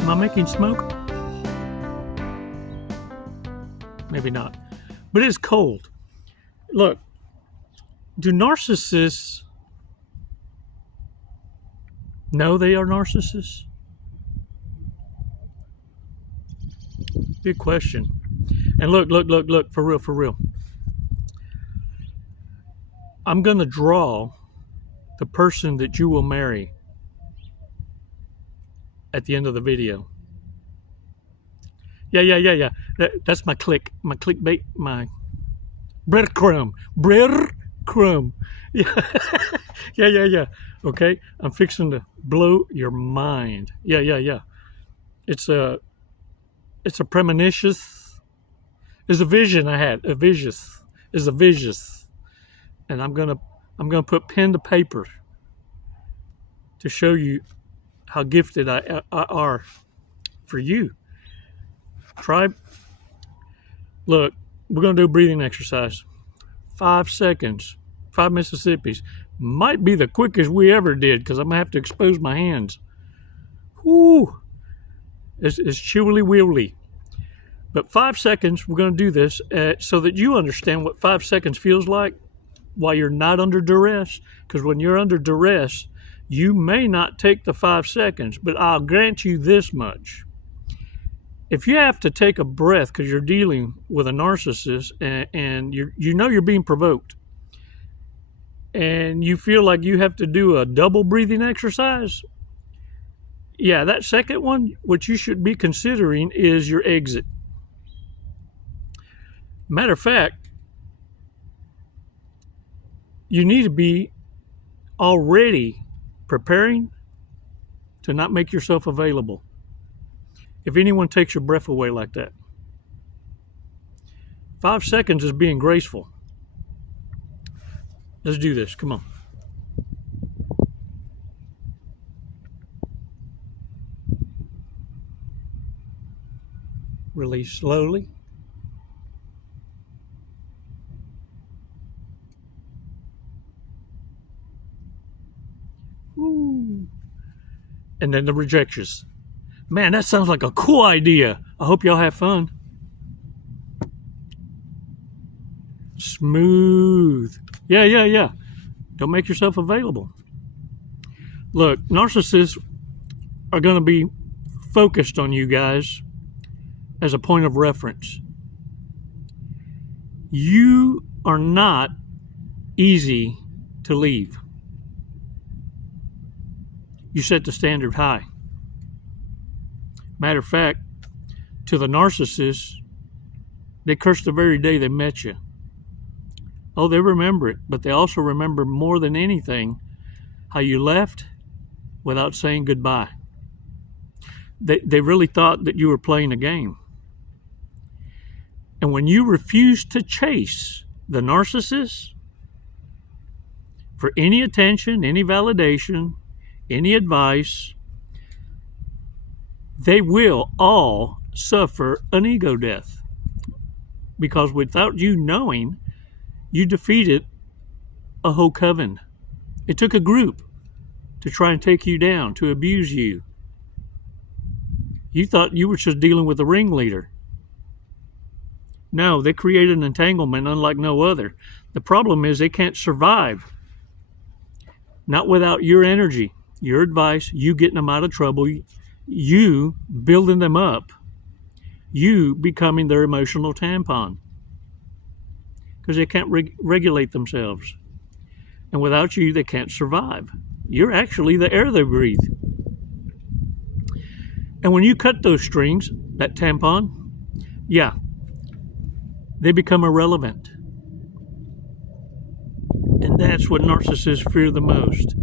Am I making smoke? Maybe not. But it's cold. Look, do narcissists know they are narcissists? Big question. And look, for real. I'm going to draw the person that you will marry at the end of the video. Yeah. That's my clickbait, my breadcrumb. Yeah. Okay, I'm fixing to blow your mind. Yeah. It's a premonition. It's a vision I had. A vicious. And I'm gonna put pen to paper to show you how gifted I are for you. Look, we're gonna do a breathing exercise. 5 seconds, 5 Mississippis. Might be the quickest we ever did because I'm gonna have to expose my hands. Whoo! It's chilly willy. But 5 seconds, we're gonna do this so that you understand what 5 seconds feels like while you're not under duress. Because when you're under duress, you may not take the 5 seconds, but I'll grant you this much. If you have to take a breath because you're dealing with a narcissist and you know you're being provoked and you feel like you have to do a double breathing exercise, yeah, that second one, what you should be considering is your exit. Matter of fact, you need to be already preparing to not make yourself available. If anyone takes your breath away like that. 5 seconds is being graceful. Let's do this. Come on. Release slowly. Woo. And then the rejections. Man, that sounds like a cool idea. I hope y'all have fun. Smooth. Yeah. Don't make yourself available. Look, narcissists are going to be focused on you guys as a point of reference. You are not easy to leave. You set the standard high. Matter of fact, to the narcissists, they curse the very day they met you. Oh, they remember it, but they also remember more than anything how you left without saying goodbye. They really thought that you were playing a game. And when you refuse to chase the narcissist for any attention, any validation, any advice, they will all suffer an ego death. Because without you knowing, you defeated a whole coven. It took a group to try and take you down, to abuse you. You thought you were just dealing with the ringleader. No, they created an entanglement unlike no other. The problem is they can't survive. Not without your energy, your advice, you getting them out of trouble, you building them up, you becoming their emotional tampon. Because they can't regulate themselves. And without you, they can't survive. You're actually the air they breathe. And when you cut those strings, that tampon, yeah, they become irrelevant. And that's what narcissists fear the most.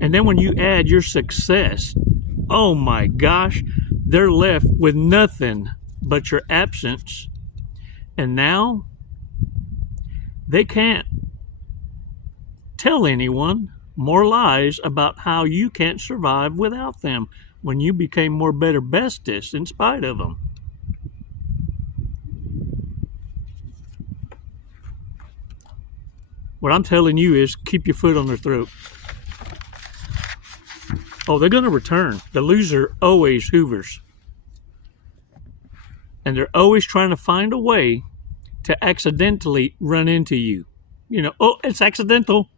And then when you add your success, oh my gosh, they're left with nothing but your absence. And now they can't tell anyone more lies about how you can't survive without them when you became more better bestest in spite of them. What I'm telling you is keep your foot on their throat. Oh, they're going to return. The loser always hoovers. And they're always trying to find a way to accidentally run into you. You know, oh, it's accidental.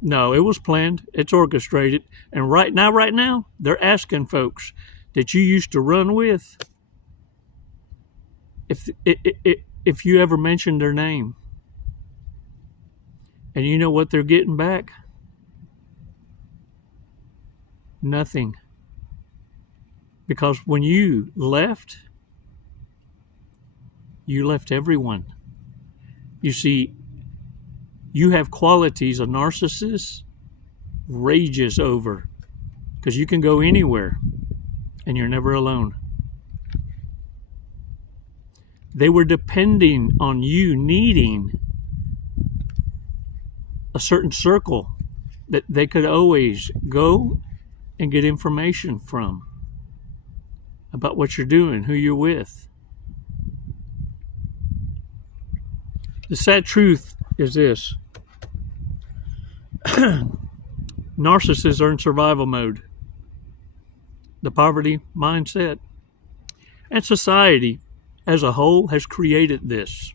No, it was planned. It's orchestrated. And right now, they're asking folks that you used to run with if you ever mentioned their name. And you know what they're getting back? Nothing. Because when you left everyone. You see, you have qualities a narcissist rages over, because you can go anywhere and you're never alone. They were depending on you needing a certain circle that they could always go and get information from about what you're doing, who you're with. The sad truth is this. Narcissists are in survival mode. The poverty mindset and society as a whole has created this.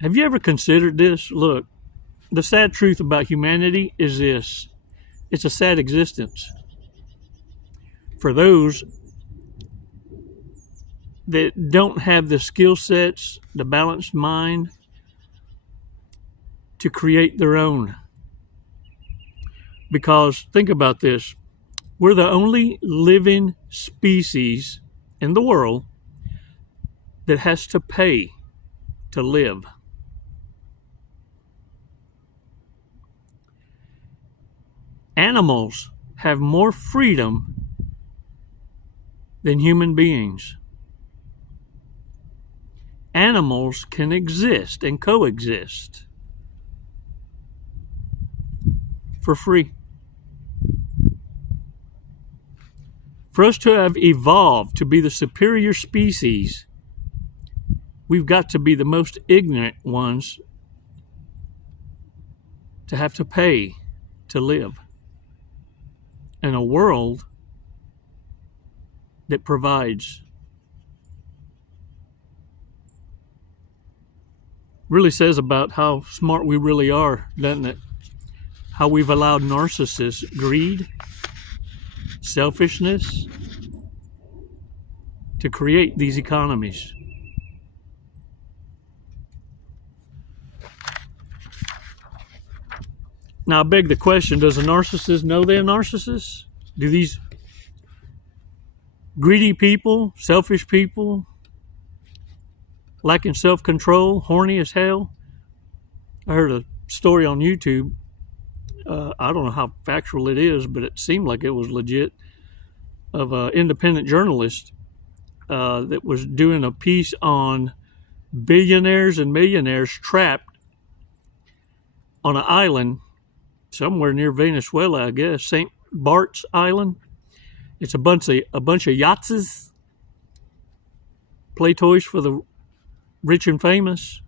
Have you ever considered this? Look, the sad truth about humanity is this. It's a sad existence. For those that don't have the skill sets, the balanced mind to create their own. Because think about this. We're the only living species in the world that has to pay to live. Animals have more freedom than human beings. Animals can exist and coexist for free. For us to have evolved to be the superior species, we've got to be the most ignorant ones to have to pay to live in a world that provides. Really says about how smart we really are, doesn't it? How we've allowed narcissists, greed, selfishness to create these economies. Now I beg the question, does a narcissist know they're narcissists? Do these greedy people, selfish people, lacking self-control, horny as hell? I heard a story on YouTube. I don't know how factual it is, but it seemed like it was legit, of an independent journalist that was doing a piece on billionaires and millionaires trapped on an island somewhere near Venezuela, I guess, St. Bart's Island. It's a bunch of yachts, play toys for the rich and famous.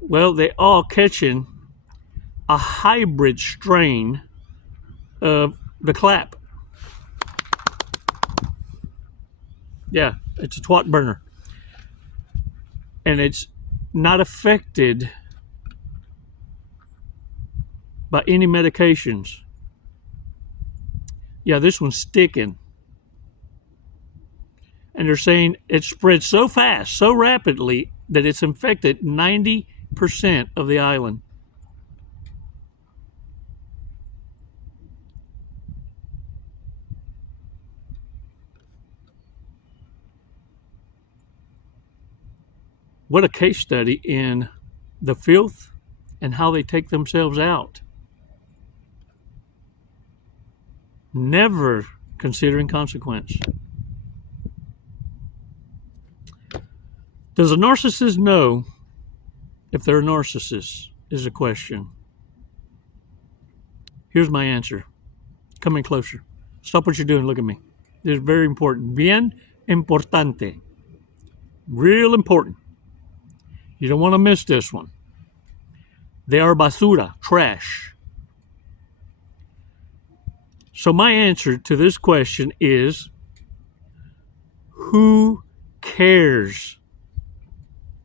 Well, they all catching a hybrid strain of the clap. Yeah, it's a twat burner. And it's not affected by any medications. Yeah, this one's sticking. And they're saying it spreads so fast, so rapidly, that it's infected 90% of the island. What a case study in the filth and how they take themselves out. Never considering consequence. Does a narcissist know if they're a narcissist, is a question. Here's my answer. Come in closer. Stop what you're doing. Look at me. This is very important. Bien importante. Real important. You don't want to miss this one. They are basura, trash. So my answer to this question is, who cares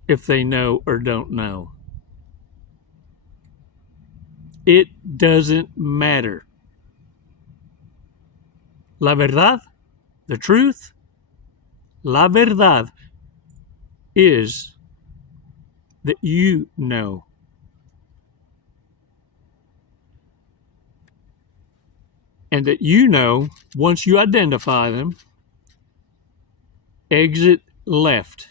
if they know or don't know? It doesn't matter. La verdad, the truth, la verdad is that you know. And that you know, once you identify them, exit left.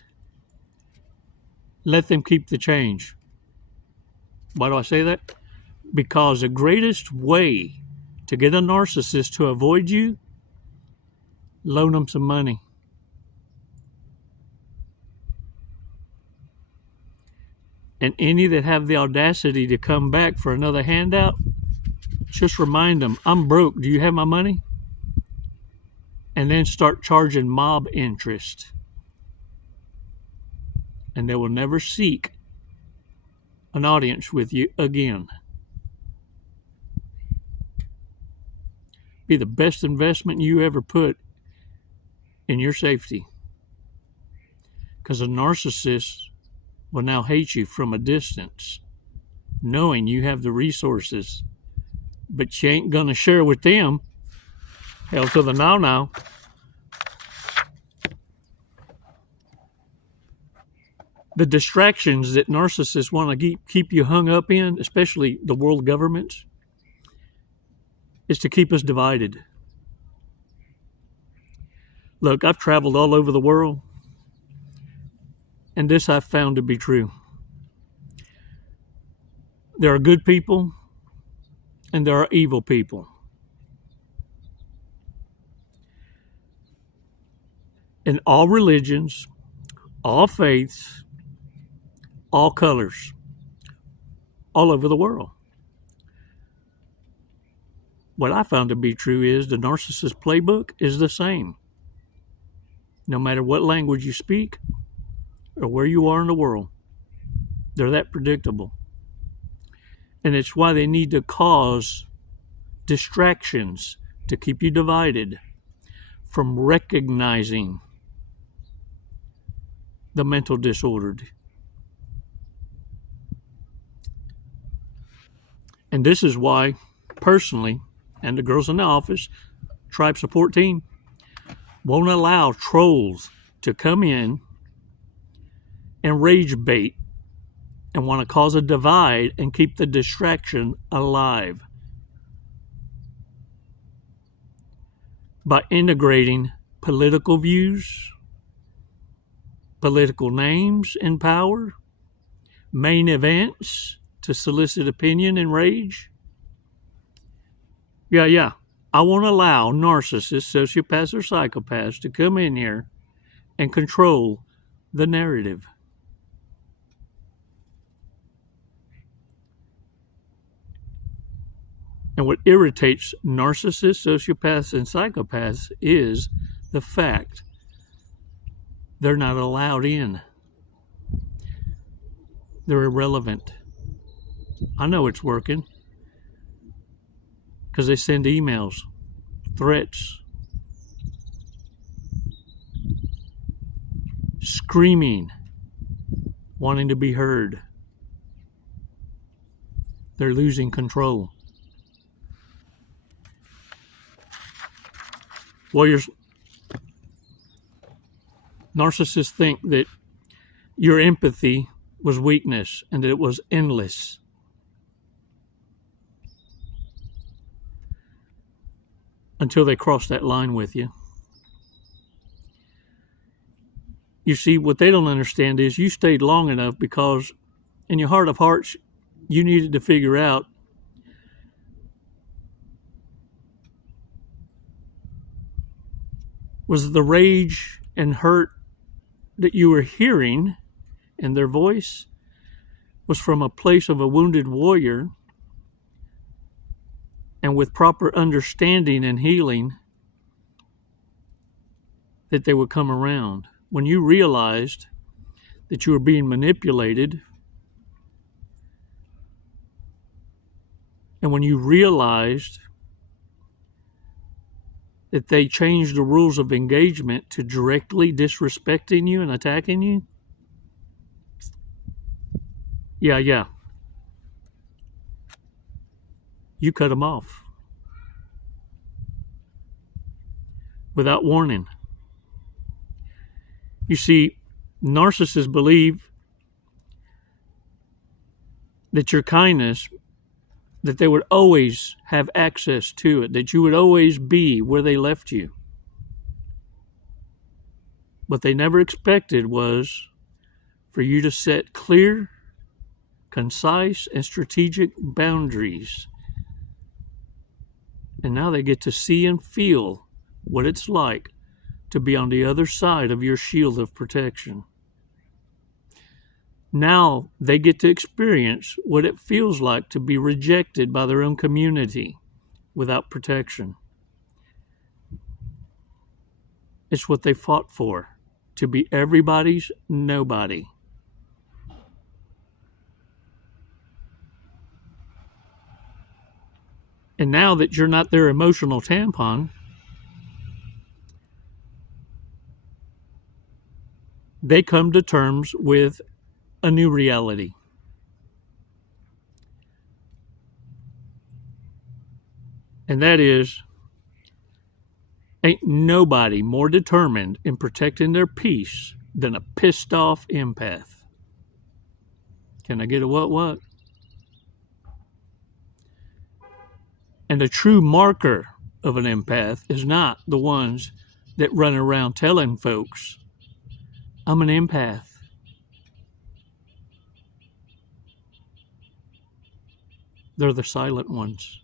Let them keep the change. Why do I say that? Because the greatest way to get a narcissist to avoid you, loan them some money. And any that have the audacity to come back for another handout, just remind them, I'm broke. Do you have my money? And then start charging mob interest. And they will never seek an audience with you again. Be the best investment you ever put in your safety. Because a narcissist will now hate you from a distance, knowing you have the resources, but you ain't gonna share with them. Hell to the now. The distractions that narcissists want to keep you hung up in, especially the world governments, is to keep us divided. Look, I've traveled all over the world, and this I've found to be true. There are good people, and there are evil people. In all religions, all faiths, all colors, all over the world. What I found to be true is the narcissist playbook is the same. No matter what language you speak or where you are in the world, they're that predictable. And it's why they need to cause distractions to keep you divided from recognizing the mental disordered. And this is why, personally, and the girls in the office, tribe support team, won't allow trolls to come in and rage bait and want to cause a divide and keep the distraction alive by integrating political views, political names in power, main events to solicit opinion and rage. Yeah. I won't allow narcissists, sociopaths, or psychopaths to come in here and control the narrative. And what irritates narcissists, sociopaths, and psychopaths is the fact they're not allowed in. They're irrelevant. I know it's working because they send emails, threats, screaming, wanting to be heard. They're losing control. Warriors, narcissists think that your empathy was weakness and that it was endless. Until they cross that line with you. You see, what they don't understand is you stayed long enough because in your heart of hearts, you needed to figure out was the rage and hurt that you were hearing in their voice was from a place of a wounded warrior, and with proper understanding and healing that they would come around. When you realized that you were being manipulated, and when you realized that they change the rules of engagement to directly disrespecting you and attacking you? Yeah. You cut them off without warning. You see, narcissists believe that your kindness, that they would always have access to it, that you would always be where they left you. What they never expected was for you to set clear, concise, and strategic boundaries. And now they get to see and feel what it's like to be on the other side of your shield of protection. Now they get to experience what it feels like to be rejected by their own community without protection. It's what they fought for, to be everybody's nobody. And now that you're not their emotional tampon, they come to terms with a new reality. And that is, ain't nobody more determined in protecting their peace than a pissed off empath. Can I get a what? And the true marker of an empath is not the ones that run around telling folks, I'm an empath. They're the silent ones.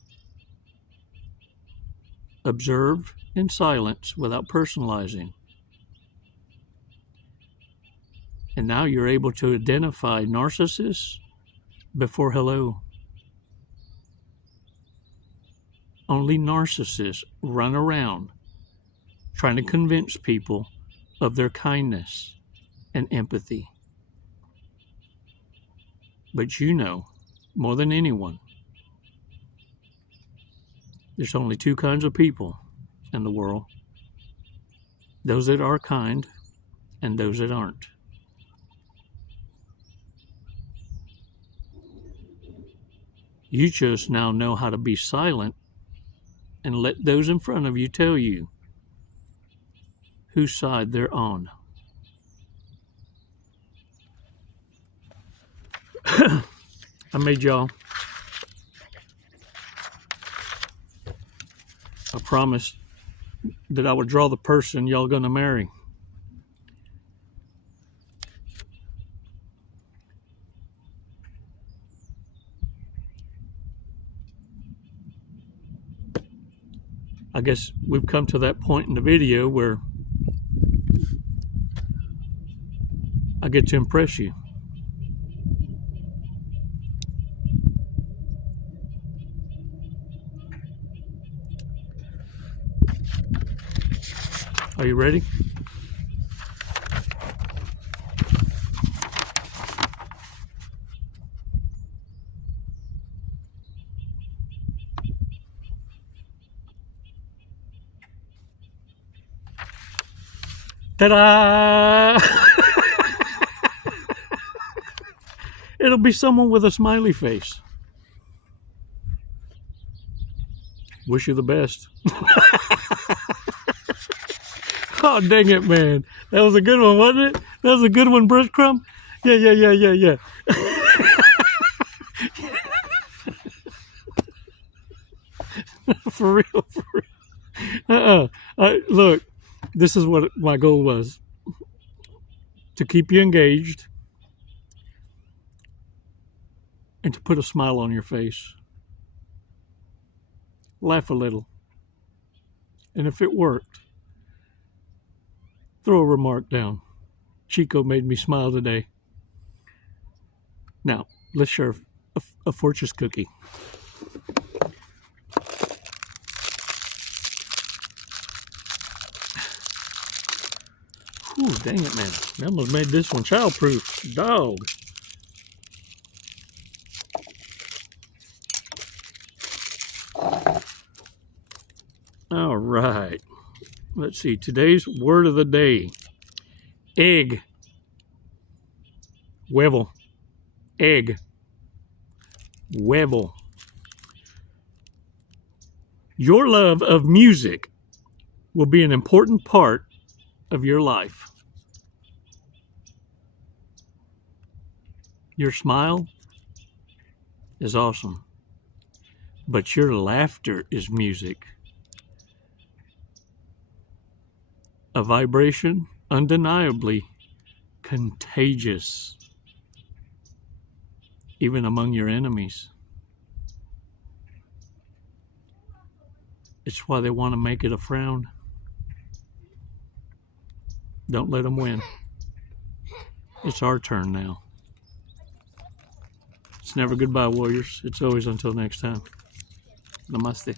Observe in silence without personalizing. And now you're able to identify narcissists before hello. Only narcissists run around trying to convince people of their kindness and empathy. But you know, more than anyone, there's only two kinds of people in the world. Those that are kind and those that aren't. You just now know how to be silent and let those in front of you tell you whose side they're on. I made y'all a promise that I would draw the person y'all gonna marry. I guess we've come to that point in the video where I get to impress you. Are you ready? Ta-da! It'll be someone with a smiley face. Wish you the best. Oh, dang it, man. That was a good one, wasn't it? That was a good one, Breadcrumb? Yeah. For real. Look, this is what my goal was. To keep you engaged and to put a smile on your face. Laugh a little. And if it worked, throw a remark down. Chico made me smile today. Now, let's share a Fortress cookie. Ooh, dang it, man. I almost made this one childproof. Dog. All right. Let's see, today's word of the day. Egg. Huevo. Egg. Huevo. Your love of music will be an important part of your life. Your smile is awesome, but your laughter is music. A vibration undeniably contagious, even among your enemies. It's why they want to make it a frown. Don't let them win. It's our turn now. It's never goodbye, warriors. It's always until next time. Namaste.